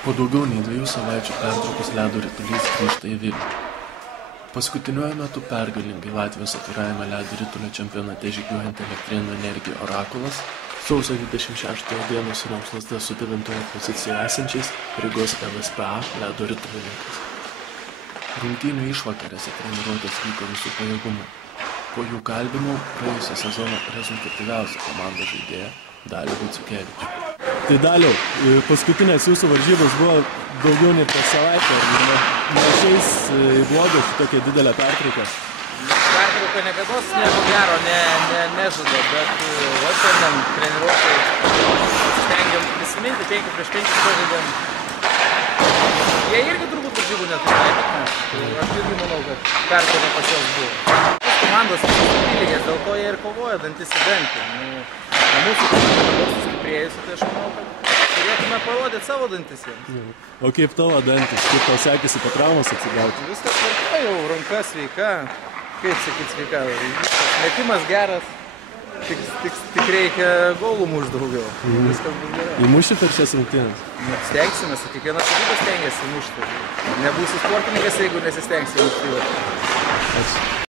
Po daugiau nei 2 savaičių pertraukos ledo ritulys grįžta į Vilnių. Paskutiniuoju metu pergalingai Latvijos atvirajame ledo ritulio čempionate žygiuojant Elektrėnų Energija Orakulas sausio 26 dieną surengs lazdas su 9 pozicijoje esančiais Rygos LSPA ledo ritulininkas. Rungtynių išvakarėse treniruotės vyko visų pajėgumų. Po jų kalbinau praėjusio sezono rezultatyviausią komandos žaidėją Dalių Vaiciukevičių. Tai Daliau, paskutinės jūsų varžybos buvo daugiau nei prieš savaitę, neišeis į blogą tokią didelę pertrauką? Pertrauka niekados nieko gero nežada, bet šiandien treniruotėj stengiam prisiminti, 5 prieš 5 pažaidėm. Jie irgi turbūt varžybų neturėjo, kaip mes. Aš irgi manau, kad pertrauka pas juos buvo. Komandos apylygės, dėl to jie ir kovoja dantis į dantį. Mūsų komanda dabar sustiprėjusi, tai aš manau, kad turėtume parodyti savo dantis jiems. O kaip tavo dantis? Kaip tau sekėsi po traumos atsigauti? Viskas tvarka, jau ranka sveika. Kaip sakyt sveika? Metimas geras. Tik reikia golų mušt daugiau. Viskas bus gerai. Įmuši per šias rungtynes? Stengsimės, kiekvienas žaidėjas stengiasi mušti. Nebūsi sportininkas, jeigu nesistengsi mušti.